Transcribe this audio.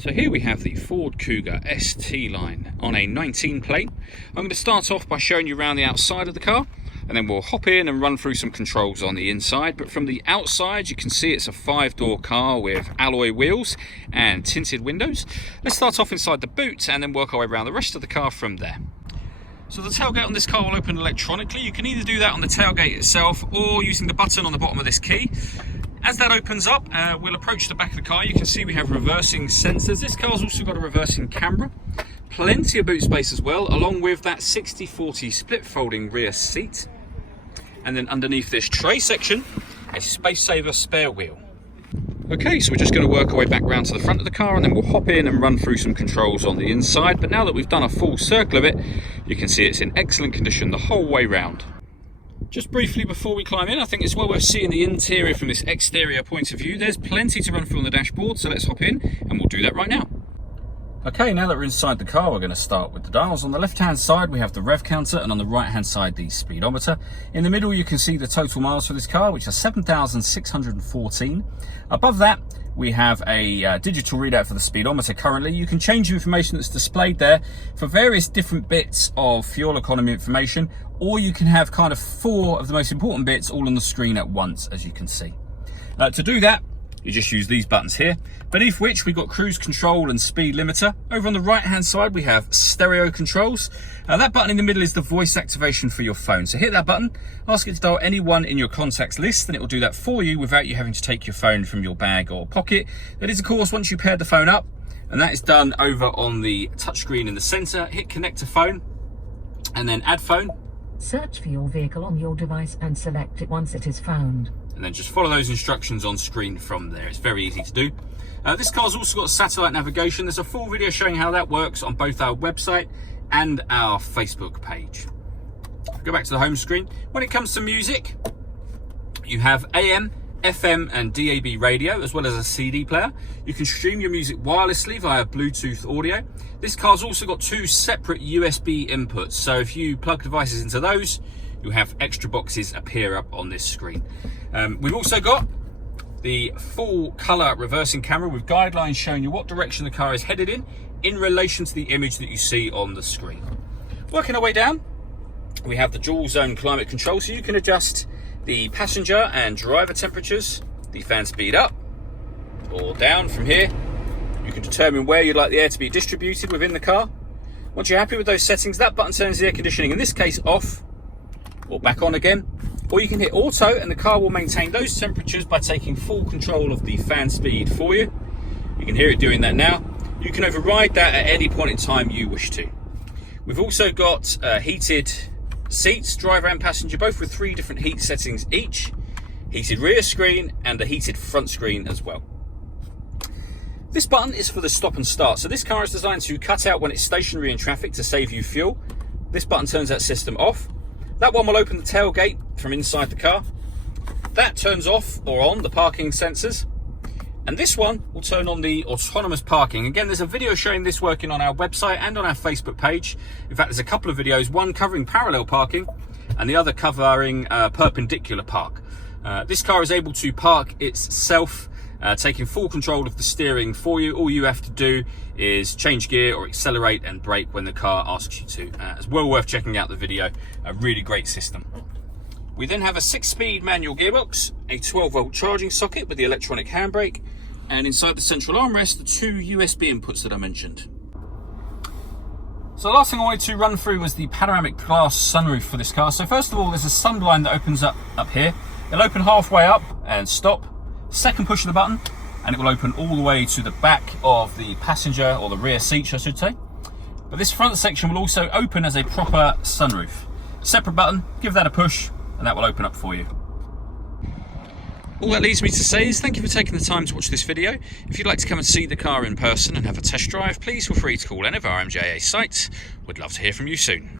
So here we have the Ford Kuga ST line on a 19 plate. I'm going to start off by showing you around the outside of the car, and then we'll hop in and run through some controls on the inside. But from the outside, you can see it's a 5-door car with alloy wheels and tinted windows. Let's start off inside the boot and then work our way around the rest of the car from there. So the tailgate on this car will open electronically. You can either do that on the tailgate itself or using the button on the bottom of this key. As that opens up, we'll approach the back of the car. You can see we have reversing sensors. This car's also got a reversing camera. Plenty of boot space as well, along with that 60/40 split folding rear seat. And then underneath this tray section, a space saver spare wheel. Okay, so we're just going to work our way back round to the front of the car and then we'll hop in and run through some controls on the inside. But now that we've done a full circle of it, you can see it's in excellent condition the whole way round. Just briefly before we climb in, I think it's well worth seeing the interior from this exterior point of view. There's plenty to run through on the dashboard, so let's hop in and we'll do that right now. Okay, now that we're inside the car, we're going to start with the dials. On the left-hand side, we have the rev counter, and on the right-hand side, the speedometer. In the middle, you can see the total miles for this car, which are 7,614. Above that, we have a digital readout for the speedometer currently. You can change the information that's displayed there for various different bits of fuel economy information, or you can have kind of 4 of the most important bits all on the screen at once, as you can see. To do that, you just use these buttons here, beneath which we've got cruise control and speed limiter. Over on the right hand side we have stereo controls. That button in the middle is the voice activation for your phone. So hit that button, ask it to dial anyone in your contacts list, and it will do that for you without you having to take your phone from your bag or pocket. That is of course once you paired the phone up, and that is done over on the touchscreen in the center. Hit connect to phone and then add phone. Search for your vehicle on your device and select it once it is found. And then just follow those instructions on screen from there. It's very easy to do. This car's also got satellite navigation. There's a full video showing how that works on both our website and our Facebook page. Go back to the home screen. When it comes to music, you have AM, FM and DAB radio, as well as a CD player. You can stream your music wirelessly via Bluetooth audio. This car's also got 2 separate USB inputs, so if you plug devices into those, you'll have extra boxes appear up on this screen. We've also got the full colour reversing camera with guidelines showing you what direction the car is headed in relation to the image that you see on the screen. Working our way down, we have the dual zone climate control, so you can adjust the passenger and driver temperatures, the fan speed up or down from here. You can determine where you'd like the air to be distributed within the car. Once you're happy with those settings, that button turns the air conditioning, in this case, off or back on again. Or you can hit auto and the car will maintain those temperatures by taking full control of the fan speed for you. You can hear it doing that now. You can override that at any point in time you wish to. We've also got heated seats, driver and passenger, both with 3 different heat settings each. Heated rear screen and a heated front screen as well. This button is for the stop and start. So this car is designed to cut out when it's stationary in traffic to save you fuel. This button turns that system off. That one will open the tailgate from inside the car. That turns off or on the parking sensors. And this one will turn on the autonomous parking. Again, there's a video showing this working on our website and on our Facebook page. In fact, there's a couple of videos, one covering parallel parking and the other covering perpendicular park. This car is able to park itself, taking full control of the steering for you. All you have to do is change gear or accelerate and brake when the car asks you to. It's well worth checking out the video. A really great system. We then have a 6-speed manual gearbox, a 12-volt charging socket with the electronic handbrake, and inside the central armrest, the 2 USB inputs that I mentioned. So the last thing I wanted to run through was the panoramic glass sunroof for this car. So first of all, there's a sunblind that opens up here. It'll open halfway up and stop. Second push of the button, and it will open all the way to the back of the passenger, or the rear seats I should say. But this front section will also open as a proper sunroof. Separate button, give that a push, and that will open up for you. All that leaves me to say is thank you for taking the time to watch this video. If you'd like to come and see the car in person and have a test drive, please feel free to call any of our MJA sites. We'd love to hear from you soon.